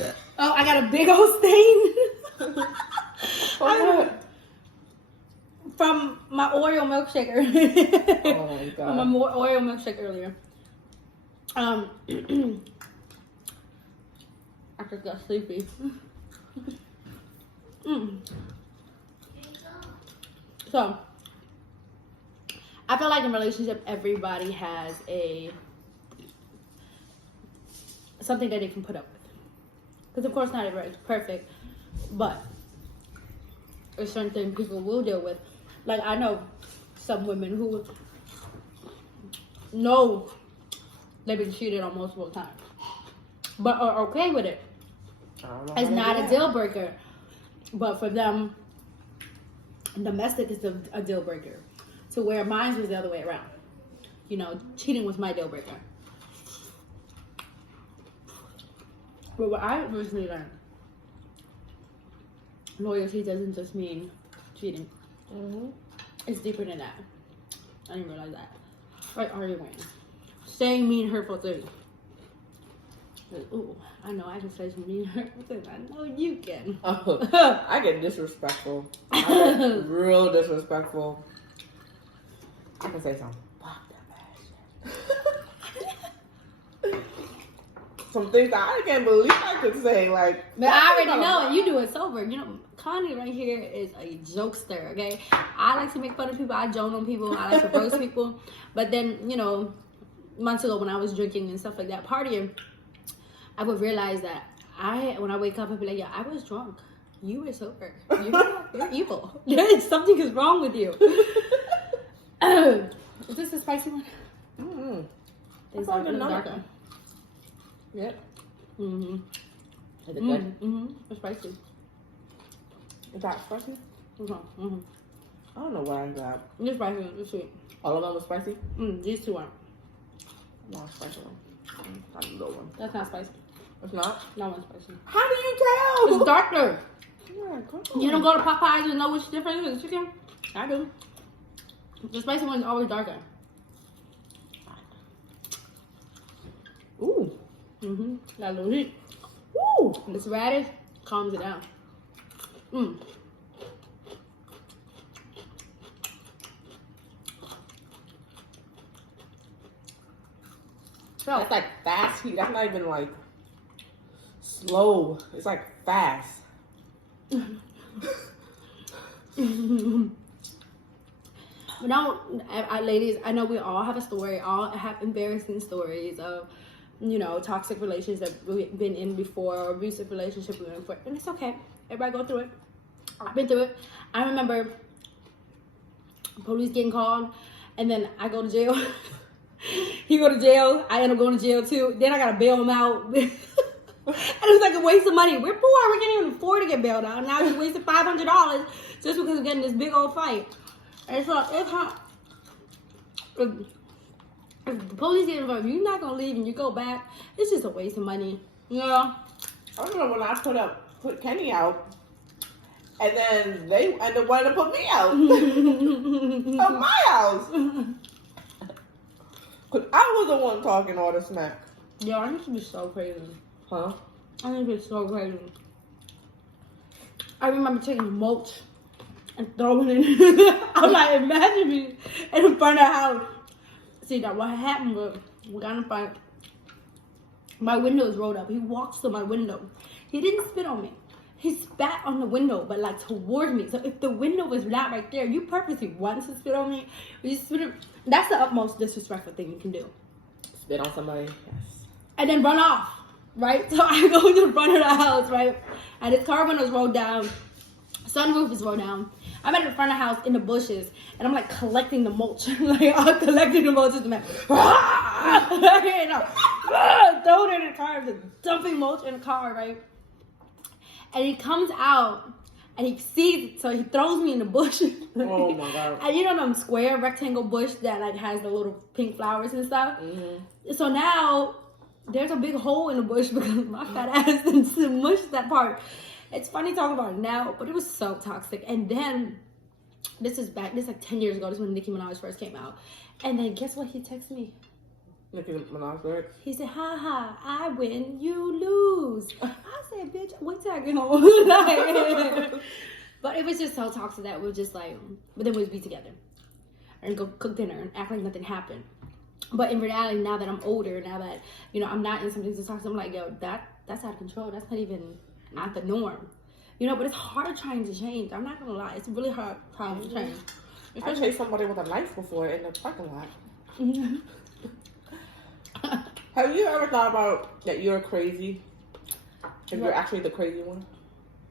Oh, I got a big old stain. From my Oreo milkshake earlier. Oh my god. From my Oreo milkshake earlier. I just got sleepy. So, I feel like in relationship, everybody has something that they can put up with. Because of course not everybody's perfect, but there's certain things people will deal with. Like I know some women who know they've been cheated on multiple times, but are okay with it. It's not a deal breaker, but for them, domestic is a deal breaker. To where mine was the other way around. You know, cheating was my deal breaker. But what I recently learned, loyalty doesn't just mean cheating. It's deeper than that. I didn't realize that. Like arguing, saying mean, hurtful things. Like, ooh, I know I can say some mean, hurtful things. I know you can. I get disrespectful. I get real disrespectful. I can say some fuck that shit. Some things that I can't believe I could say. Like, but I already know, and you do it sober. You know, Connie right here is a jokester, okay? I like to make fun of people. I joke on people. I like to roast people. But then, you know, months ago when I was drinking and stuff like that, partying, I would realize that when I wake up, I'd be like, yeah, I was drunk. You were sober. You're evil. Something is wrong with you. Is this the spicy one? Mm-hmm. It's darker. Yep. Mm-hmm. Is it good? Mm-hmm. It's spicy. Is that spicy? Mm-hmm. I don't know what I got. It's spicy. It's sweet. All of them was spicy? These two aren't. Not spicy one. That's a little one. That's not spicy. It's not? That one's spicy. How do you tell? It's darker. Yeah, come on. You don't go to Popeyes and know which difference is chicken? I do. The spicy one is always darker. Ooh. Mm-hmm. Got a little heat. Ooh. This radish calms it down. So That's like fast heat. That's not even like slow. It's like fast. But now, ladies, I know we all have a story. All have embarrassing stories of, you know, toxic relations that we've been in before, or abusive relationship we've been in before, and it's okay. Everybody go through it. I've been through it. I remember police getting called, and then I go to jail. He go to jail. I end up going to jail too. Then I gotta bail him out. And it was like a waste of money. We're poor. We can't even afford to get bailed out. Now we wasted $500 just because we're getting this big old fight. And so it's hard. If the police get involved, you're not gonna leave and you go back. It's just a waste of money. You know? I remember when I put Kenny out, and then they ended up wanting to put me out of my house. Cause I was the one talking all the smack. Yo, I used to be so crazy. Huh? I used to be so crazy. I remember taking mulch and throwing it in. I'm like, imagine me in front of the house. See, that what happened was, we got in front. My window is rolled up. He walks to my window. He didn't spit on me. He spat on the window, but like toward me. So if the window was not right there, you purposely want to spit on me. You spit on, that's the utmost disrespectful thing you can do. Spit on somebody, yes. And then run off, right? So I go to the front of the house, right? And his car windows rolled down. Sunroof is rolled down. I'm at the front of the house in the bushes, and I'm like collecting the mulch. Like, I'm collecting the mulch. And I'm throwing it in the car, just dumping mulch in the car, right? And he comes out, and he sees it, so he throws me in the bush. Oh my God. And you know them square rectangle bush that like has the little pink flowers and stuff? Mm-hmm. So now, there's a big hole in the bush because my fat ass mushed that part. It's funny talking about it now, but it was so toxic. And then, this is like 10 years ago. This is when Nicki Minaj first came out. And then guess what he texted me? Nicki Minaj, right? He said, ha ha, I win, you lose. I said, said, bitch, wait till I get home. Like, but it was just so toxic that we were just like, but then we'd be together and go cook dinner and act like nothing happened. But in reality, now that I'm older, now that, you know, I'm not in something so toxic, I'm like, yo, that's out of control. That's not even not the norm. You know, but it's hard trying to change. I'm not going to lie. It's really hard trying to change. I chased somebody with a knife before in the parking lot. Have you ever thought about that you're crazy? If you're actually the crazy one?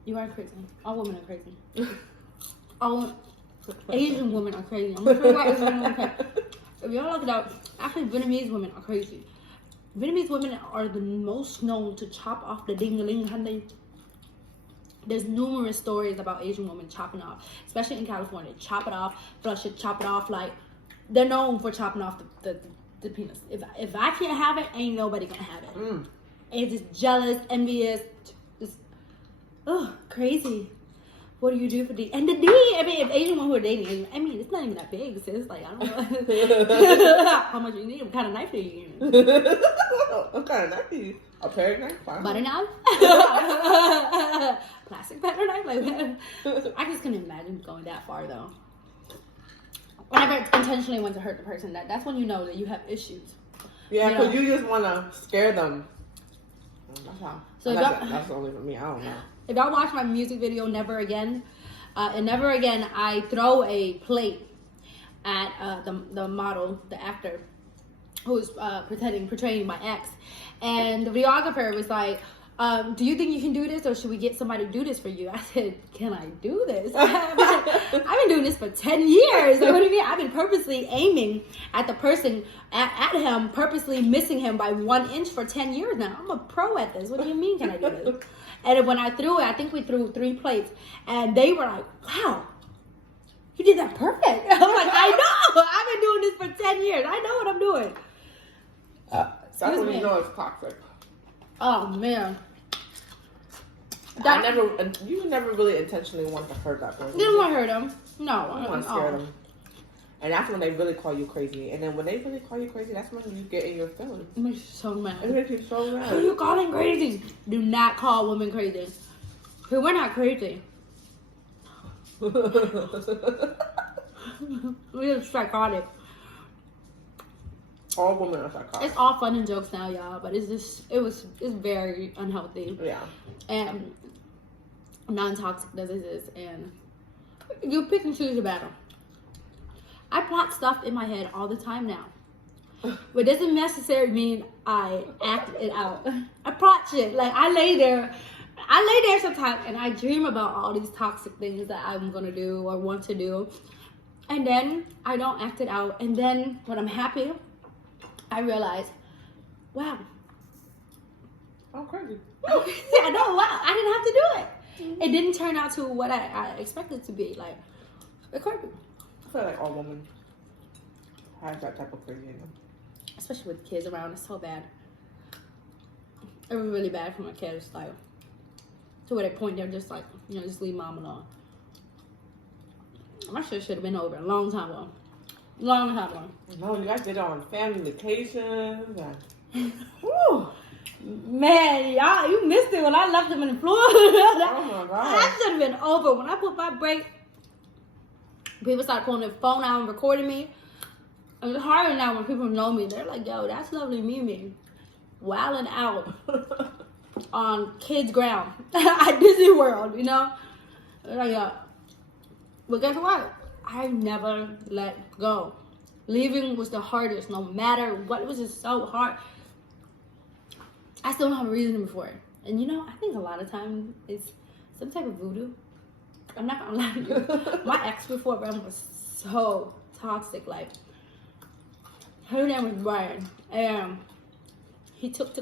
You are crazy. All women are crazy. All Asian women are crazy. I'm not sure why Asian women are crazy. If y'all look it up, actually Vietnamese women are crazy. Vietnamese women are the most known to chop off the ding-a-ling honey. There's numerous stories about Asian women chopping off, especially in California. Chop it off, flush it, chop it off. Like, they're known for chopping off the penis. If I can't have it, ain't nobody gonna have it. Mm. And just jealous, envious, just crazy. What do you do for D? And the D, I mean, if Asian women who are dating, I mean, it's not even that big. So it's like, I don't know how much you need. What kind of knife do you use? What kind of knife do you use? A pair knife? Butter knife? Plastic butter knife? Like that. I just couldn't imagine going that far, though. Whenever I intentionally want to hurt the person, that's when you know that you have issues. Yeah, because you just want to scare them. That's how. So that's only for me. I don't know. If y'all watch my music video, Never Again, and Never Again, I throw a plate at the model, the actor, who's portraying my ex. And the videographer was like, do you think you can do this, or should we get somebody to do this for you? I said, can I do this? I've been doing this for 10 years. Like, what do you mean? I've been purposely aiming at the person, at him, purposely missing him by 1 inch for 10 years now. I'm a pro at this. What do you mean, can I do this? And when I threw it, I think we threw 3 plates, and they were like, wow, you did that perfect. I'm like, I know. I've been doing this for 10 years. I know what I'm doing. That's when you know it's toxic. Oh, man. You never really intentionally want to hurt that person. You didn't want to hurt them. No. You want to scare them. And that's when they really call you crazy. And then when they really call you crazy, that's when you get in your feelings. It makes you so mad. It makes you so mad. Who are you calling crazy? Do not call women crazy. Because we're not crazy. We're psychotic. All women are psychotic. It's all fun and jokes now, y'all. But it's very unhealthy. Yeah. And non-toxic as it is. And you pick and choose your battle. I plot stuff in my head all the time now. But it doesn't necessarily mean I act it out. I plot shit. Like, I lay there sometimes and I dream about all these toxic things that I'm gonna do or want to do. And then I don't act it out. And then when I'm happy, I realize, wow. I'm crazy. I know, wow. I didn't have to do it. It didn't turn out to what I expected it to be. Like, it's crazy. I feel like all women have that type of crazy in them. Especially with kids around, it's so bad. It was really bad for my kids, like, to where they point, they're just like, just leave mom alone. My shit should have been over a long time ago. Long time ago. No, you guys did it on family vacations. Woo! Man, y'all, you missed it when I left them in the floor. Oh my God. That should have been over. When I put my brake, people started pulling their phone out and recording me. And it's harder now when people know me. They're like, yo, that's lovely Mimi. Wilding out on kids' ground at Disney World, They're like, but guess what? I never let go. Leaving was the hardest, no matter what. It was just so hard. I still don't have a reason for it. And I think a lot of times it's some type of voodoo. I'm not gonna lie to you. My ex before Brian was so toxic. Like, her name was Brian. And he took.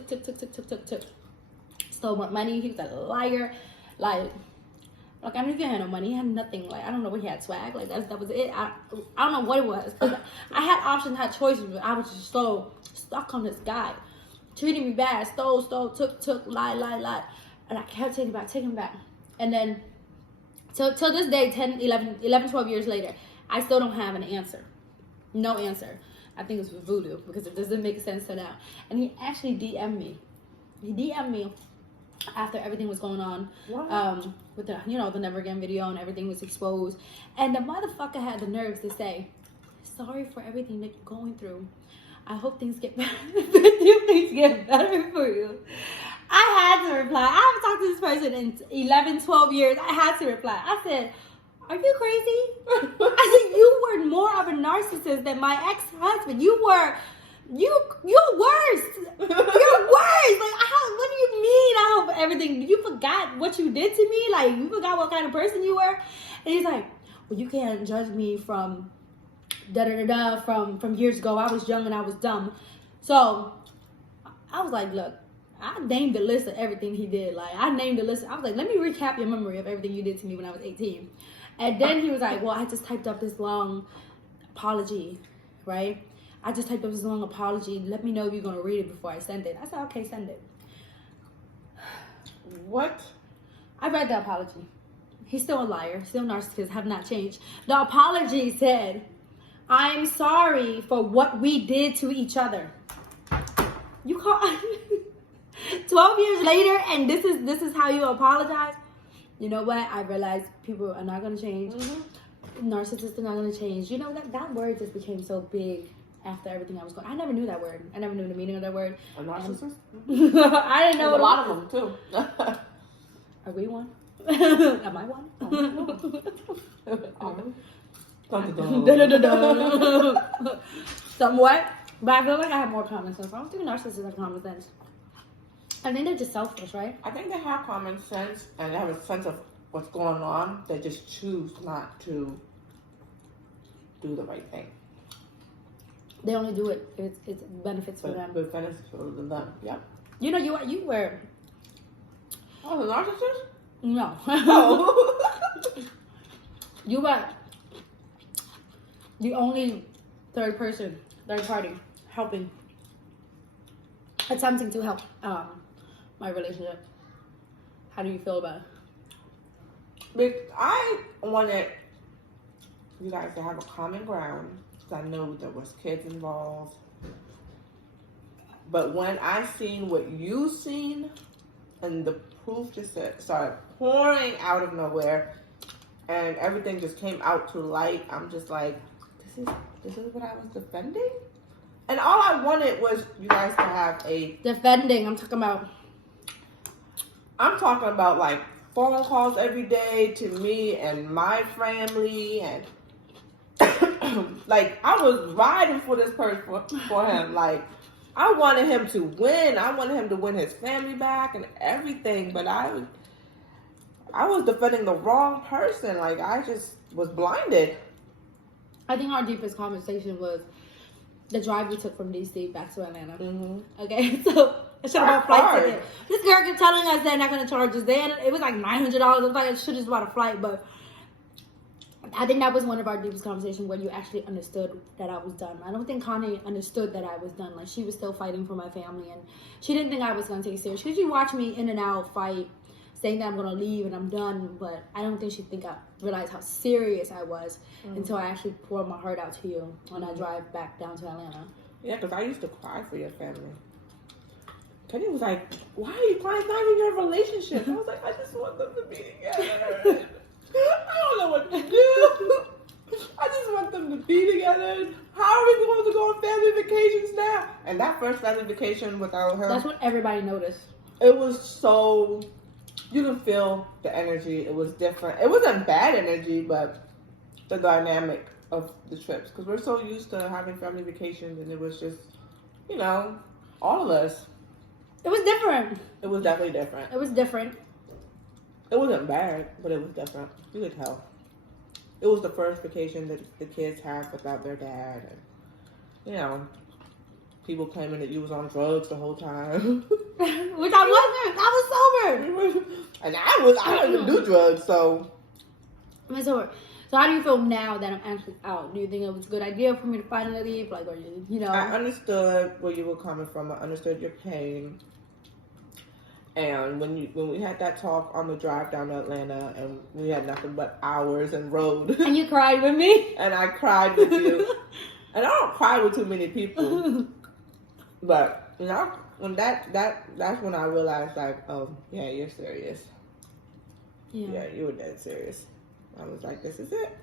Stole my money. He was a liar. Like I don't even have no money. He had nothing. Like, I don't know what he had, swag. Like, that was it. I don't know what it was. 'Cause I had options, had choices, but I was just so stuck on this guy. Treating me bad. Stole, took, lie. And I kept taking him back. And then, till this day, 11, 12 years later, I still don't have an answer. No answer. I think it's voodoo because it doesn't make sense to now. And he actually DM'd me. He DM'd me after everything was going on. What? With the, you know, the Never Again video and everything was exposed. And the motherfucker had the nerves to say, sorry for everything that you're going through. I hope things get better. Things get better for you. I had to reply. I haven't talked to this person in 11, 12 years. I had to reply. I said, are you crazy? I said, you were more of a narcissist than my ex-husband. You're worse. You're worse. Like, what do you mean? I hope everything, you forgot what you did to me? Like, you forgot what kind of person you were? And he's like, well, you can't judge me from from years ago. I was young and I was dumb. So I was like, look, I named the list of everything he did. Like, I named the list. I was like, let me recap your memory of everything you did to me when I was 18. And then he was like, well, I just typed up this long apology, right? I just typed up this long apology. Let me know if you're going to read it before I send it. I said, okay, send it. What? I read the apology. He's still a liar. Still narcissist. Have not changed. The apology said, I'm sorry for what we did to each other. You call 12 years later and this is how you apologize? You know what? I realized people are not going to change. Mm-hmm. Narcissists are not going to change. You know, that word just became so big after everything I was going. I never knew that word. I never knew the meaning of that word. A narcissist? I didn't know a lot of them too. Are we one? Am I one? Somewhat. But I feel like I have more common sense. I don't think narcissists have common sense. I think they're just selfish, right? I think they have common sense and they have a sense of what's going on. They just choose not to do the right thing. They only do it if it's benefits for them. It benefits for them, yep. You know, you were... Oh, the narcissist? No. Oh. You were the only third party helping, attempting to help my relationship. How do you feel about it? I wanted you guys to have a common ground because I know there was kids involved. But when I seen what you seen and the proof just started pouring out of nowhere and everything just came out to light, I'm just like, this is what I was defending? And all I wanted was you guys to have a... Defending, I'm talking about like phone calls every day to me and my family and like I was riding for this person for him. Like I wanted him to win. I wanted him to win his family back and everything, but I was defending the wrong person. Like I just was blinded. I think our deepest conversation was the drive we took from DC back to Atlanta. Mm-hmm. Okay, so I should have bought a flight ticket. This girl kept telling us they're not going to charge us. It was like $900. It was like I should have just bought a flight, but I think that was one of our deepest conversations where you actually understood that I was done. I don't think Connie understood that I was done. Like she was still fighting for my family, and she didn't think I was going to take it serious. She watched me in and out fight, saying that I'm going to leave and I'm done, but I don't think she'd realize how serious I was until I actually poured my heart out to you on that drive back down to Atlanta. Yeah, because I used to cry for your family. Kenny was like, why are you crying? It's not in your relationship. I was like, I just want them to be together. I don't know what to do. I just want them to be together. How are we going to go on family vacations now? And that first family vacation without her. That's what everybody noticed. It was so... You can feel the energy. It was different. It wasn't bad energy, but the dynamic of the trips. Because we're so used to having family vacations, and it was just, you know, all of us. It was different. It was definitely different. It was different. It wasn't bad, but it was different. You could tell. It was the first vacation that the kids had without their dad. And, you know, people claiming that you was on drugs the whole time. Which I wasn't. I was sober. And I don't even do drugs, so. I'm sober. So how do you feel now that I'm actually out? Do you think it was a good idea for me to finally leave? Like, or you know? I understood where you were coming from. I understood your pain. And when we had that talk on the drive down to Atlanta, and we had nothing but hours and road. And you cried with me? And I cried with you. And I don't cry with too many people. But, you know, when that's when I realized, like, oh, yeah, you're serious. Yeah, you were dead serious. I was like, this is it.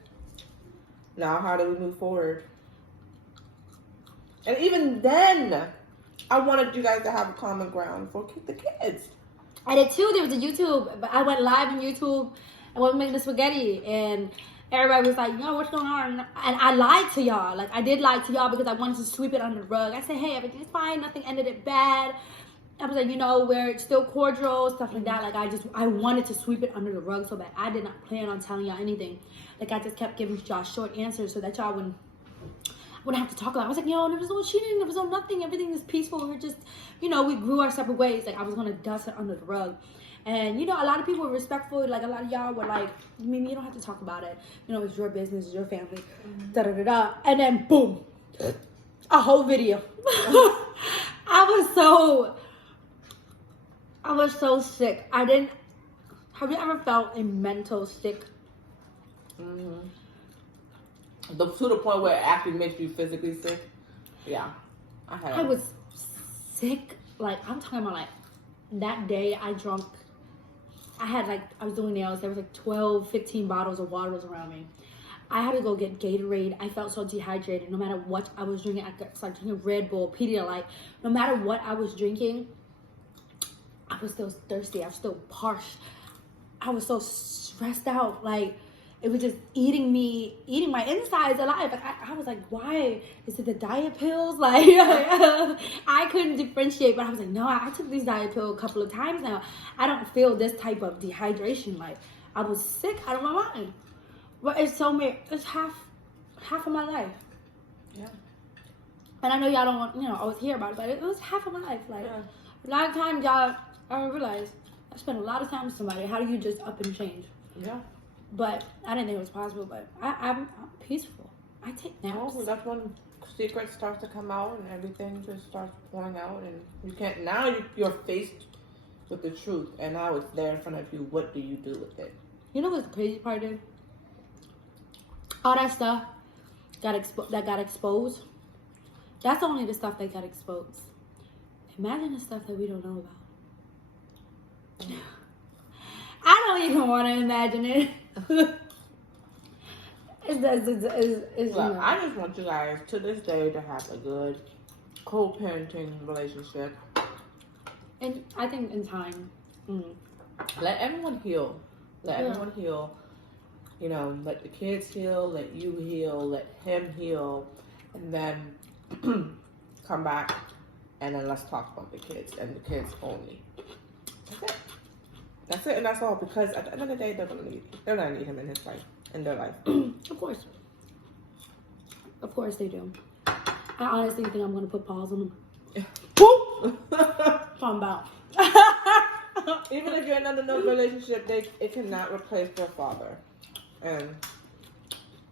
Now, how do we move forward? And even then, I wanted you guys to have a common ground for the kids. I did too. There was a YouTube, but I went live on YouTube and was making the spaghetti, and everybody was like, "Yo, what's going on?" And I lied to y'all. Like, I did lie to y'all because I wanted to sweep it under the rug. I said, "Hey, everything's fine. Nothing ended it bad." I was like, we're still cordial, stuff like that. Like, I wanted to sweep it under the rug so bad. I did not plan on telling y'all anything. Like, I just kept giving y'all short answers so that y'all wouldn't have to talk about it. I was like, there was no cheating, there was no nothing. Everything is peaceful. We're just, we grew our separate ways. Like, I was going to dust it under the rug. And, a lot of people were respectful. Like, a lot of y'all were like, Mimi, you don't have to talk about it. It's your business, it's your family. Da-da-da-da. And then, boom, a whole video. I was so sick. Have you ever felt a mental sick? Mm-hmm. To the point where it actually makes you physically sick? Yeah. I was sick. Like, I'm talking about, like, that day I was doing nails. There was like 12, 15 bottles of water was around me. I had to go get Gatorade. I felt so dehydrated. No matter what I was drinking, I started drinking Red Bull, Pedialyte. No matter what I was drinking, I was still thirsty. I was still parched. I was so stressed out. Like, it was just eating my insides alive. Like, I was like, why? Is it the diet pills? Like, I couldn't differentiate, but I was like, no, I took these diet pills a couple of times now. I don't feel this type of dehydration. Like, I was sick out of my mind. But it's half of my life. Yeah. And I know y'all don't want, always hear about it, but it was half of my life. Like, a lot of times y'all, I realized I spent a lot of time with somebody. How do you just up and change? Yeah. But I didn't think it was possible. But I'm peaceful. I take naps. Well, that's when secrets start to come out and everything just starts pouring out, and you can't. Now you're faced with the truth, and now it's there in front of you. What do you do with it? You know what's the crazy part is? All that stuff that got exposed. That's only the stuff that got exposed. Imagine the stuff that we don't know about. I don't even want to imagine it. Well, I just want you guys to this day to have a good co-parenting relationship. And I think in time, let everyone heal. Everyone heal. Let the kids heal, let you heal, let him heal, and then come back and then let's talk about the kids and the kids only. That's it, and that's all. Because at the end of the day, they're gonna need him in his life, in their life. Of course they do. I honestly think I'm gonna put pause on them. Talking about. Even if you're in another relationship, it cannot replace their father. And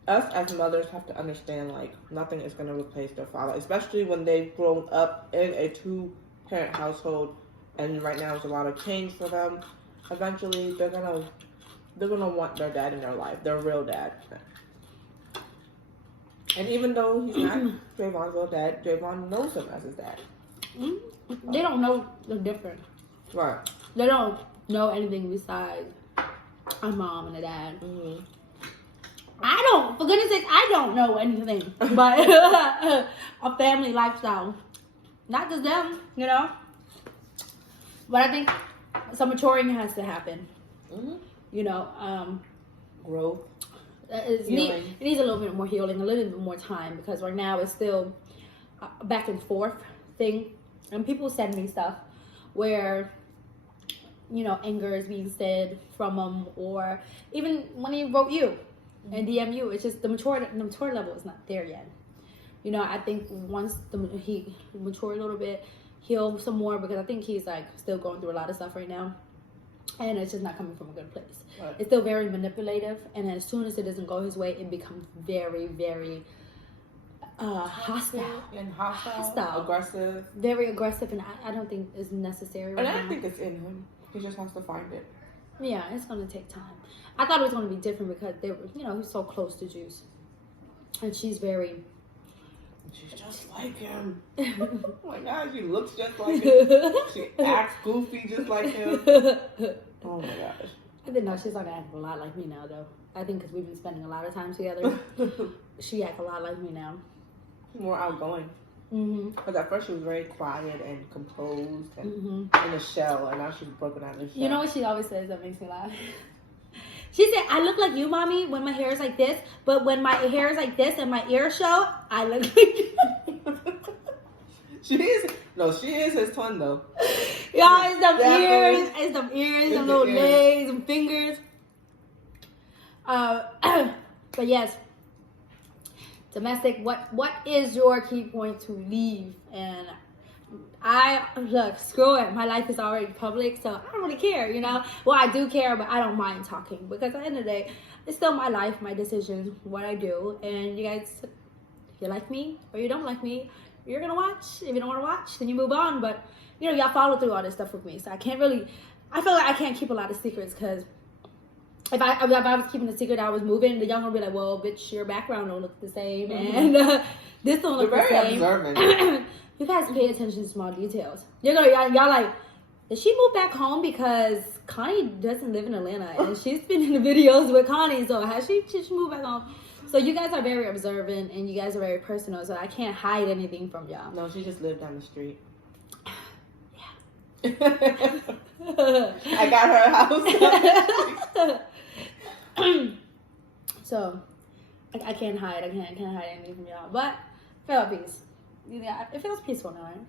us as mothers have to understand, like, nothing is gonna replace their father, especially when they've grown up in a 2-parent household, and right now there's a lot of change for them. Eventually, they're gonna want their dad in their life, their real dad. And even though he's not Javon's real dad, Javon knows him as his dad. They don't know the difference. Right. They don't know anything besides a mom and a dad. Mm-hmm. For goodness sake, I don't know anything but a family lifestyle. Not just them, But I think some maturing has to happen. Mm-hmm. Growth. It needs a little bit more healing, a little bit more time, because right now it's still a back and forth thing. And people send me stuff where, anger is being said from them, or even when he wrote you and DM you, it's just the mature level is not there yet. I think once he matured a little bit, heal some more, because I think he's like still going through a lot of stuff right now, and it's just not coming from a good place. Right. It's still very manipulative, and as soon as it doesn't go his way, it becomes very, very hostile, aggressive, very aggressive, and I don't think it's necessary right now. I think it's in him. He just has to find it. Yeah, it's gonna take time. I thought it was gonna be different because they were, he's so close to Juice, and she's very She's just like him. Oh my God, she looks just like him. She acts goofy just like him. Oh my gosh. I didn't know she's starting to act a lot like me now, though. I think because we've been spending a lot of time together, she acts a lot like me now. More outgoing. Because at first she was very quiet and composed and in a shell, and now she's broken out of the shell. You know what she always says that makes me laugh? She said, I look like you, mommy, when my hair is like this, but when my hair is like this and my ears show, I look like you. She is his twin, though. Y'all, it's them ears, them little legs, them fingers. But yes, domestic, what is your key point to leave? And look, screw it. My life is already public, so I don't really care, you know? Well, I do care, but I don't mind talking because at the end of the day, it's still my life, my decisions, what I do. And you guys, if you like me or you don't like me, you're going to watch. If you don't want to watch, then you move on. But, you know, y'all follow through all this stuff with me. So I feel like I can't keep a lot of secrets because if I was keeping a secret, I was moving, the young one would be like, well, bitch, your background don't look the same. And this don't look the same. You're very observant. You guys pay attention to small details. Y'all like, did she move back home because Connie doesn't live in Atlanta and she's been in the videos with Connie, so has she moved back home? So you guys are very observant and you guys are very personal, so I can't hide anything from y'all. No, she just lived down the street. Yeah. I got her house. So I can't hide. I can't hide anything from y'all. But feel peace. Yeah, it feels peaceful now, right?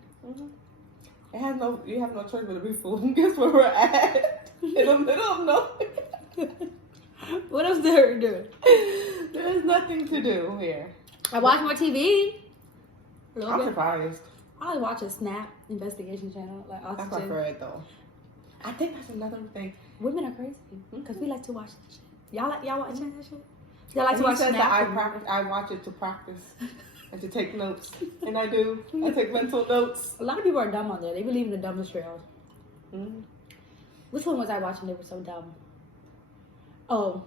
You have no choice but to be fooled. Guess where we're at? In the middle of nowhere. What else there to do? There's nothing to do here. I watch more TV. I'm surprised. I watch a Snap investigation channel. Like That's my favorite though. I think that's another thing. Women are crazy because we like to watch that shit. Y'all watching that shit? Y'all like to watch Snap? Snap? I watch it to practice and to take notes, and I do. I take mental notes. A lot of people are dumb on there. They believe in the dumbest trails. Which one was I watching? They were so dumb. Oh,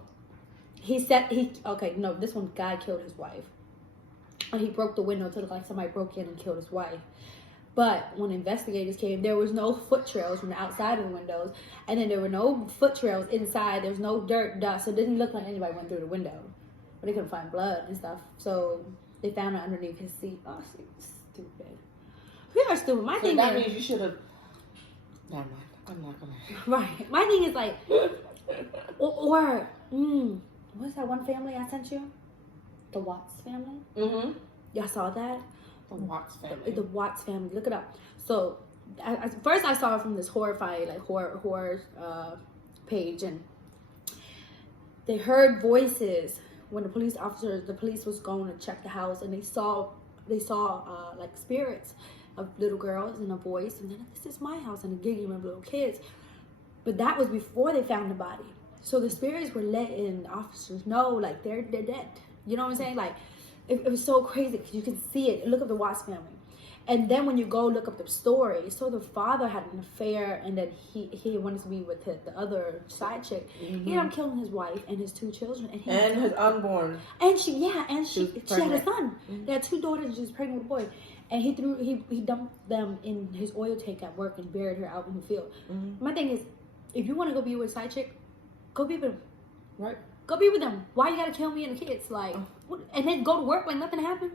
this one guy killed his wife. And he broke the window to look like somebody broke in and killed his wife. But when investigators came, there was no foot trails from the outside of the windows. And then there were no foot trails inside. There was no dirt, dust. So it didn't look like anybody went through the window. But they couldn't find blood and stuff. So they found her underneath his seat. Oh, she's stupid. People are stupid. My thing that is, means you should have... Never mind. I'm not going to... Right. My thing is like... what's that one family I sent you? The Watts family? Y'all saw that? The Watts family. The Watts family. Look it up. So, first I saw it from this horror page, and they heard voices when the police was going to check the house, and they saw like spirits of little girls and a voice, and then this is my house, and a giggling of little kids. But that was before they found the body. So the spirits were letting the officers know, like, they're dead. You know what I'm saying? Like, it was so crazy because you can see it. Look up the Watts family. And then when you go look up the story, so the father had an affair, and then he wanted to be with the other side chick. He ended up killing his wife and his two children. And his unborn. And she had a son. They had two daughters, and she was pregnant with a boy. And he dumped them in his oil tank at work and buried her out in the field. My thing is, if you want to go be with a side chick, go be with them. Right. Go be with them. Why you gotta kill me and the kids? Like, and then go to work like nothing happened.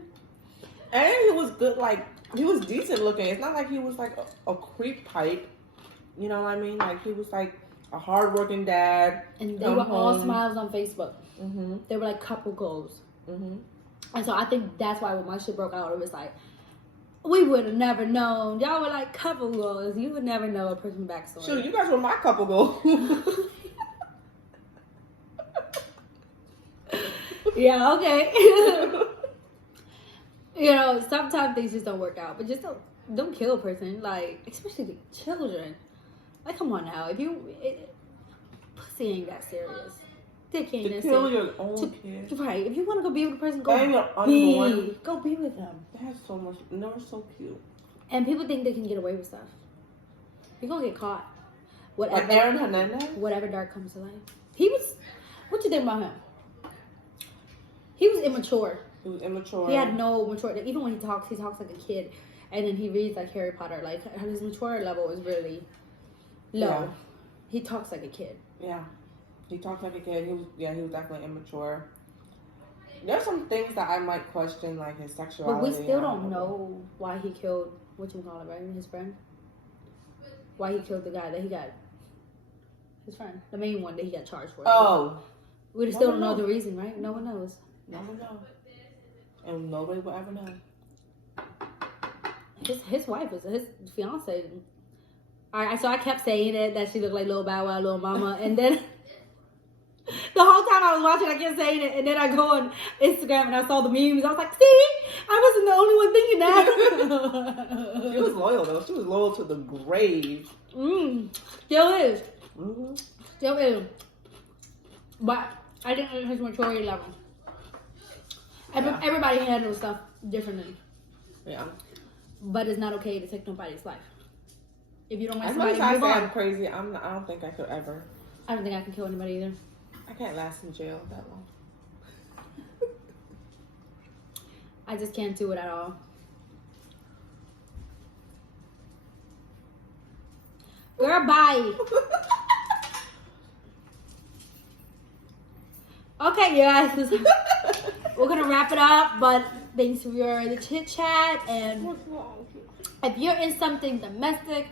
And he was good, like, he was decent looking. It's not like he was like a creep type. You know what I mean? Like, he was like a hardworking dad. And they were all smiles on Facebook. They were like couple goals. And so I think that's why when my shit broke out, it was like, we would have never known. Y'all were like couple goals. You would never know a person's backstory. Sure, you guys were my couple goals. Yeah, okay. You know, sometimes things just don't work out, but just don't kill a person, like, especially the children. Like, come on now, pussy ain't that serious. Dick ain't that serious. To kill your own kids. Right, if you want to go be with a person, go be with them. They have so much, and they're so cute. And people think they can get away with stuff. You're gonna get caught. Like Aaron Hernandez? Whatever dark comes to life. What you think about him? He was immature. He was immature. He had no maturity. Even when he talks like a kid. And then he reads like Harry Potter. Like his maturity level is really low. Yeah. He talks like a kid. Yeah. He talked like a kid. He was definitely immature. There's some things that I might question, like his sexuality. But we still don't know why he killed, whatchamacallit, right? His friend? Why he killed the guy that he got, his friend. The main one that he got charged for. Oh. We still don't know the reason, right? No one knows. No one knows. And nobody will ever know. His wife was his fiance. Alright, so I kept saying it, that she looked like Lil Bow Wow, Lil Mama, and then the whole time I was watching, I kept saying it, and then I go on Instagram and I saw the memes. I was like, see, I wasn't the only one thinking that. She was loyal though. She was loyal to the grave. Still is. Mm-hmm. Still is. But I think his maturity level. Everybody handles stuff differently. Yeah. But it's not okay to take nobody's life. If you don't like As much somebody, as move I say on. I'm crazy, I don't think I could ever. I don't think I can kill anybody either. I can't last in jail that long. I just can't do it at all. Girl, bye. Okay, you guys. We're going to wrap it up, but thanks for the chit chat. And if you're in something domestic,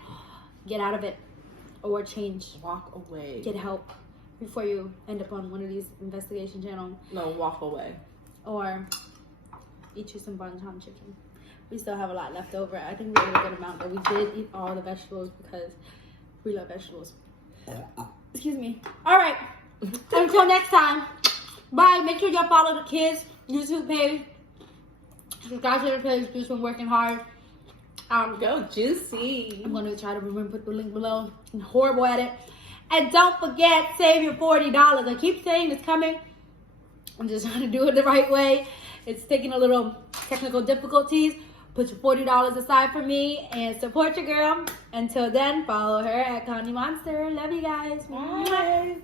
get out of it or change. Walk away. Get help before you end up on one of these investigation channels. No, walk away. Or eat you some Bonchon chicken. We still have a lot left over. I think we ate a good amount, but we did eat all the vegetables because we love vegetables. Excuse me. All right. Until next time. Bye. Make sure y'all follow the kids' YouTube page. Subscribe to their page. Juice been working hard. Go Juicy. I'm going to try to remember put the link below. I'm horrible at it. And don't forget, save your $40. I keep saying it's coming. I'm just trying to do it the right way. It's taking a little technical difficulties. Put your $40 aside for me and support your girl. Until then, follow her at Connie Monster. Love you guys. Bye.